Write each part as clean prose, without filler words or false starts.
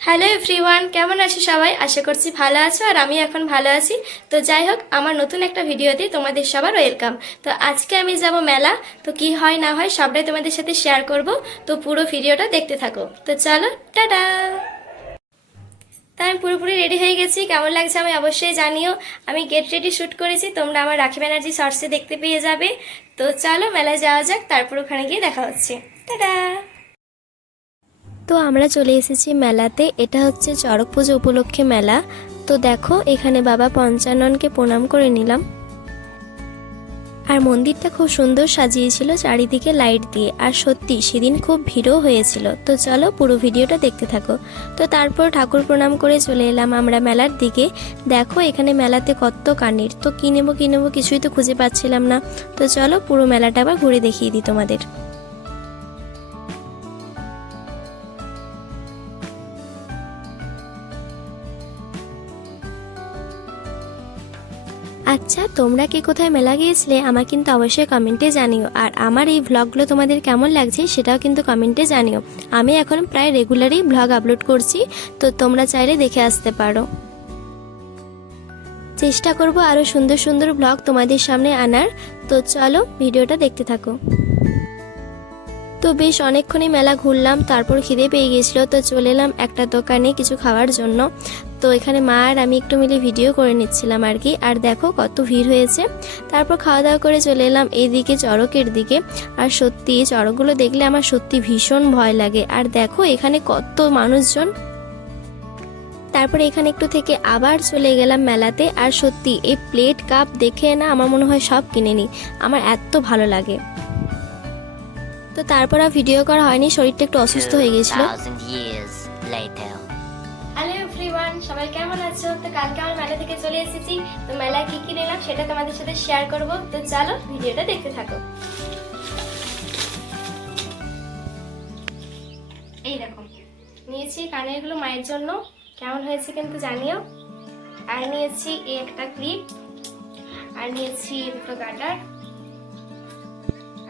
Hello everyone, কেমন আছো সবাই? আশা করছি ভালো আছো আর আমি এখন ভালো আছি। তো যাই হোক, আমার নতুন একটা ভিডিওতে তোমাদের সবার ওয়েলকাম। তো আজকে আমি যাব মেলা। তো কি হয় না হয় সবটাই তোমাদের সাথে শেয়ার করব। তো পুরো ভিডিওটা দেখতে থাকো। তো চলো, টাটা। তা আমি পুরোপুরি রেডি হয়ে গেছি, কেমন লাগছে আমি অবশ্যই জানিও। আমি গেট রেডি শ্যুট করেছি, তোমরা আমার রাখি ব্যানার্জি শর্টসে দেখতে পেয়ে যাবে। তো চলো মেলায় যাওয়া যাক, তারপর ওখানে গিয়ে দেখা হচ্ছে। টাটা। তো আমরা চলে এসেছি মেলাতে। এটা হচ্ছে চড়ক পুজো উপলক্ষে মেলা। তো দেখো, এখানে বাবা পঞ্চাননকে প্রণাম করে নিলাম। আর মন্দিরটা খুব সুন্দর সাজিয়েছিল চারিদিকে লাইট দিয়ে, আর সত্যি সেদিন খুব ভিড়ও হয়েছিল। তো চলো পুরো ভিডিওটা দেখতে থাকো। তো তারপর ঠাকুর প্রণাম করে চলে এলাম আমরা মেলার দিকে। দেখো এখানে মেলাতে কত কানির। তো কি নেবো কিছুই তো খুঁজে পাচ্ছিলাম না। তো চলো পুরো মেলাটা আবার ঘুরে দেখিয়ে দিই তোমাদের। আচ্ছা, তোমরা কে কোথায় মেলা গিয়েছিলে আমার কিন্তু অবশ্যই কমেন্টে জানিও। আর আমার এই ভ্লগগুলো তোমাদের কেমন লাগছে সেটাও কিন্তু কমেন্টে জানিও। আমি এখন প্রায় রেগুলারই ভ্লগ আপলোড করছি, তো তোমরা চাইলে দেখে আসতে পারো। চেষ্টা করব আরও সুন্দর সুন্দর ভ্লগ তোমাদের সামনে আনার। তো চলো ভিডিওটা দেখতে থাকো। তো বেশ অনেকক্ষণই মেলা ঘুরলাম, তারপর খিদে পেয়ে গেছিলো। তো চলে এলাম একটা দোকানে কিছু খাওয়ার জন্য। তো এখানে মা আর আমি একটু মিলে ভিডিও করে নিচ্ছিলাম আর কি। আর দেখো কত ভিড় হয়েছে। তারপর খাওয়া দাওয়া করে চলে এলাম এইদিকে চড়কের দিকে। আর সত্যি চড়কগুলো দেখলে আমার সত্যি ভীষণ ভয় লাগে। আর দেখো এখানে কত মানুষজন। তারপরে এখানে একটু থেকে আবার চলে গেলাম মেলাতে। আর সত্যি এই প্লেট কাপ দেখে না আমার মনে হয় সব কিনে নিই, আমার এত ভালো লাগে। তো তারপর আর ভিডিও করা হয়নি, শরীরটা একটু অসুস্থ হয়ে গেছিল। হ্যালো এভরিওয়ান, সবাই কেমন আছো? তো কালকে আমার মেলা থেকে চলে এসেছি। তো মেলায় কি কি নিলাম সেটা তোমাদের সাথে শেয়ার করব। তো চলো ভিডিওটা দেখতে থাকো। এই দেখো, নিয়েছি কানের গুলো মায়ের জন্য, কেমন হয়েছে কিন্তু জানিও। আর নিয়েছি এই একটা ক্লিপ, আর নিয়েছি দুটো গার্ডার,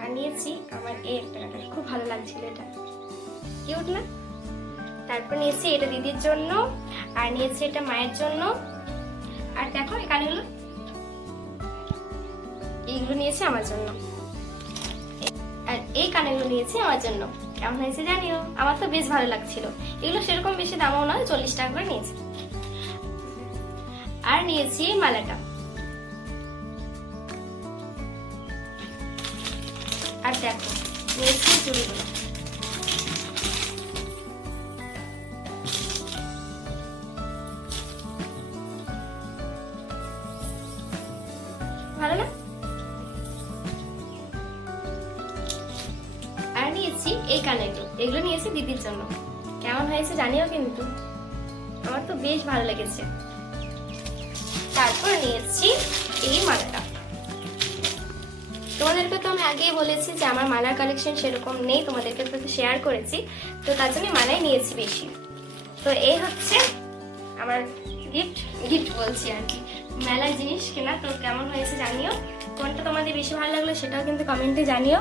আর নিয়েছি আমার এই একটা গার্ডার। খুব ভালো লাগছিল, এটা কিউট না? তারপর নিয়েছি এটা দিদির জন্য, আর নিয়েছি এটা মায়ের জন্য। আর দেখো এই কানেগুলো, এইগুলো নিয়েছি আমার জন্য। আর এই কানেগুলো নিয়েছি আমার জন্য। কেমন হয়েছে জানিও, আমার তো বেশ ভালো লাগছিল। এগুলো সেরকম বেশি দামও নয়, 40 টাকা করে নিয়েছি। আর নিয়েছি মালাটা। আর দেখো নিয়েছি চুড়িগুলো। ভালো না? আর নিয়েছি এই কানেরগুলো, এগুলো নিয়েছি দিদির জন্য। কেমন হয়েছে জানিও কিন্তু, আমার তো বেশ ভালো লেগেছে। তারপর নিয়েছি এই মালাটা। তোমাদেরকে তো আমি আগেই বলেছি যে আমার মালার কালেকশন সেরকম নেই, তোমাদেরকে তো শেয়ার করেছি। তো তার জন্য মালাই নিয়েছি বেশি। তো এই হচ্ছে আমার গিফট বলছি আর কি, মেলার জিনিস কেনা। তো কেমন হয়েছে জানিও, কোনটা তোমাদের বেশি ভালো লাগলো সেটাও কিন্তু কমেন্টে জানিও।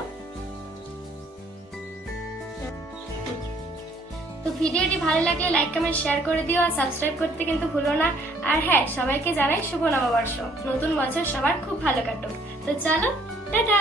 তো ভিডিওটি ভালো লাগলে লাইক কমেন্ট শেয়ার করে দিও, আর সাবস্ক্রাইব করতে কিন্তু ভুলো না। আর হ্যাঁ, সবাইকে জানাই শুভ নববর্ষ, নতুন বছর সবার খুব ভালো কাটুক। তো চলো, টাটা।